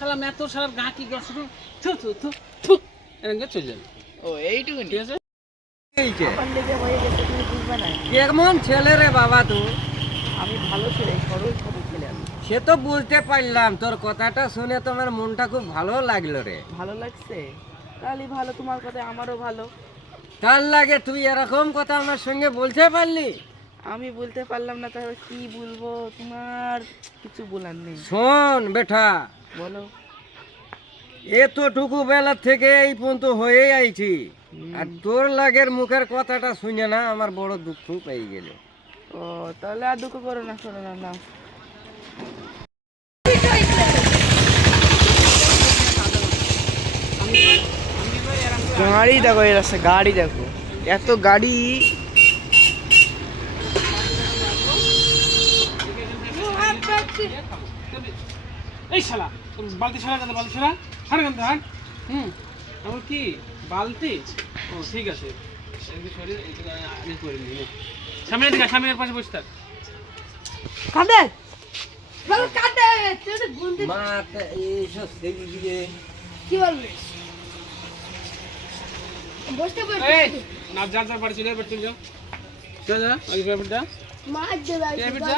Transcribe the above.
শালা मैं तो শালা গা কি গছ থু থু থু থু এরঙ্গে চলে যাবে। ও এইটুকুনি ঠিক আছে এইকে আমার লেগে হয়ে গেছে তুমি বুঝবে না কেমন ছেলে রে বাবা তুই? আমি ভালো ছেলে সরল সরল ছেলে আমি সে তো বুঝতে পারলাম, তোর কথাটা শুনে তোমার মনটা খুব ভালো লাগলো রে। ভালো লাগছে তাহলে ভালো তোমার কথা আমারও ভালো তার লাগে তুই এরকম কথা আমার সঙ্গে বলতে পারলি? আমি বলতে পারলাম না তাহলে কি বলবো তোমার কিছু বলার নেই শোন বেটা, বলো এতটুকু বেলা থেকে এই পর্যন্ত হয়েই আইছি, আর তোর লাগের মুখের কথাটা শুনে না আমার বড় দুঃখ পেয়ে গেল। ও তাহলে আর দুঃখ করো না না গাড়ি দেখো এই রাস্তা গাড়ি দেখো এত গাড়ি এই শালা তোর বালতি শালা কেন বালতি শালা হার কেন হার আমার কি বালতি ও ঠিক আছে এই শরীর এইটা আমি করে নিই সামনের পাশে বসে থাক কাঁদে বল কাঁদে তুই গুন্ডি মা এইসব দেখি দিয়ে কি বলবি বসতে এই না যার যার বাড়ি চলে যাও চলে যাও ওই ব্যাপারটা মার দে ভাই কে বেটা?